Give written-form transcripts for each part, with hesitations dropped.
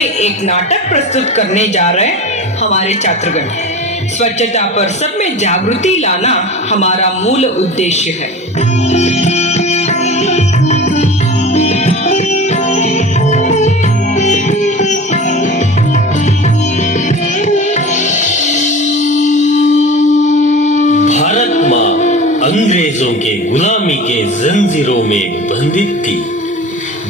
एक नाटक प्रस्तुत करने जा रहे हमारे छात्रगण। स्वच्छता पर सब में जागृति लाना हमारा मूल उद्देश्य है। भारत माँ अंग्रेजों के गुलामी के जंजीरों में बंधित थी।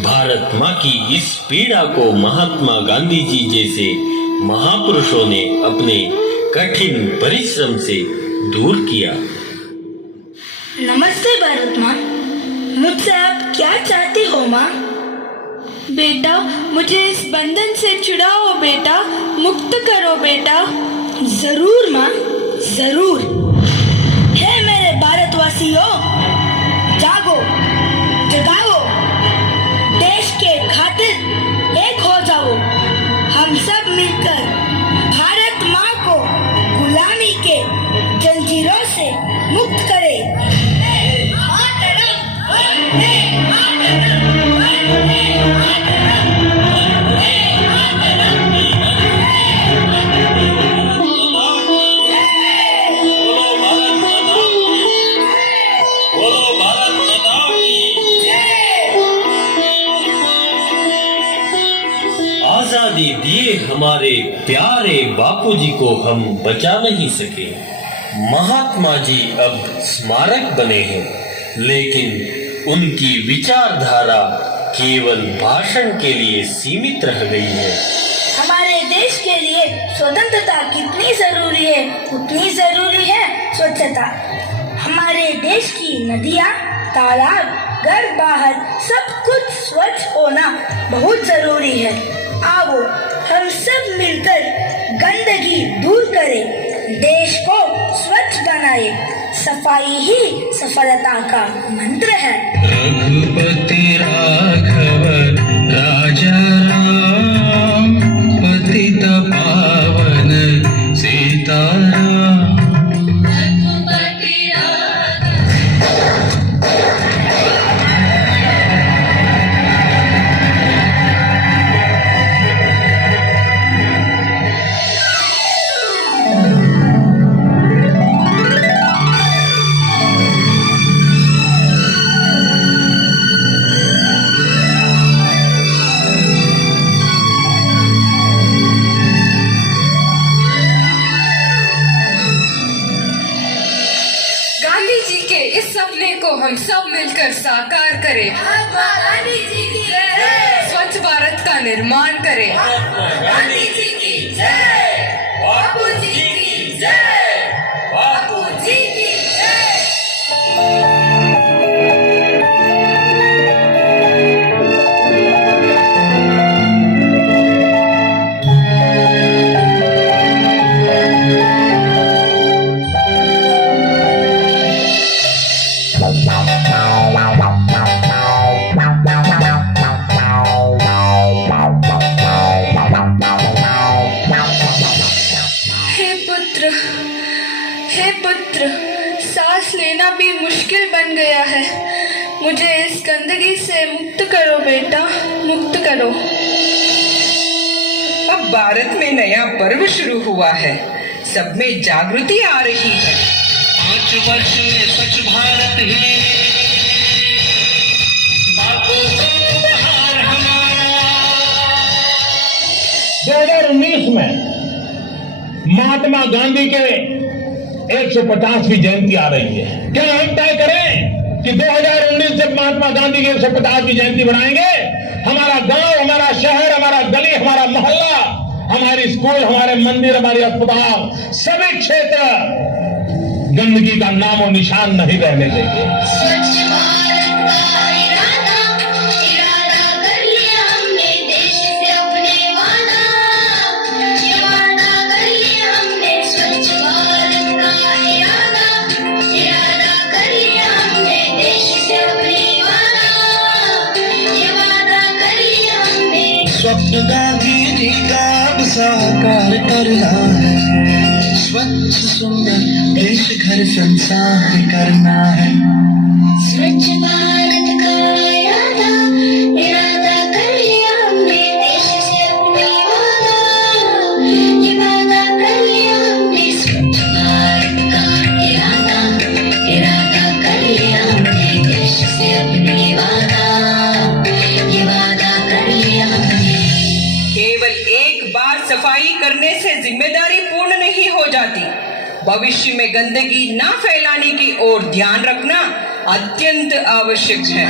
भारत माँ की इस पीड़ा को महात्मा गांधी जी जैसे महापुरुषों ने अपने कठिन परिश्रम से दूर किया। नमस्ते भारत माँ, मुझसे आप क्या चाहती हो माँ? बेटा, मुझे इस बंधन से छुड़ाओ बेटा, मुक्त करो बेटा। जरूर माँ, जरूर। हे मेरे भारतवासियों, जागो, जगाओ, देश के खातिर एक हो जाओ। हम सब मिलकर भारत माँ को गुलामी के जंजीरों से मुक्त करें। आजादी दिए हमारे प्यारे बापूजी को हम बचा नहीं सके। महात्मा जी अब स्मारक बने हैं, लेकिन उनकी विचारधारा केवल भाषण के लिए सीमित रह गई है। हमारे देश के लिए स्वतंत्रता कितनी जरूरी है, उतनी जरूरी है स्वच्छता। हमारे देश की नदियाँ, तालाब, घर बाहर सब कुछ स्वच्छ होना बहुत जरूरी है। आओ हम सब मिलकर गंदगी दूर करें, देश को स्वच्छ बनाए। सफाई ही सफलता का मंत्र है। रघुपति राघव राजा राम, पतित पावन सीताराम। इस सपने को हम सब मिलकर साकार करें। महात्मा गांधी जी की जय। स्वच्छ भारत का निर्माण करें। गांधी जी की जय। बापू जी की जय। बापू जी की जय। हे पुत्र, सांस लेना भी मुश्किल बन गया है। मुझे इस गंदगी से मुक्त करो बेटा, मुक्त करो। अब भारत में नया पर्व शुरू हुआ है, सब में जागृति आ रही है। 5 वर्ष में स्वच्छ भारत है, बापू को उपहार हमारा। 2019 में महात्मा गांधी के 150वीं जयंती आ रही है। क्या हम तय करें कि 2019 जब महात्मा गांधी की 150वीं जयंती बनाएंगे, हमारा गांव, हमारा शहर, हमारा गली, हमारा मोहल्ला, हमारी स्कूल, हमारे मंदिर, हमारे अस्पताल, सभी क्षेत्र गंदगी का नामो निशान नहीं रहने देंगे। स्वच्छ भारत का इरादा कर लिया हमने, देश से अपने वादा, ये वादा कर लिया हमने। स्वच्छ भारत का इरादा कर लिया हमने, देश से अपने वादा, ये वादा कर लिया हमने। स्वप्न गांधी जी का अब साकार करना है, स्वच्छ सुंदर देश घर संसार करना है। स्वच्छ भारत का इरादा कर लिया हमने, देश से अपनी से जिम्मेदारी पूर्ण नहीं हो जाती। भविष्य में गंदगी ना फैलाने की ओर ध्यान रखना अत्यंत आवश्यक है।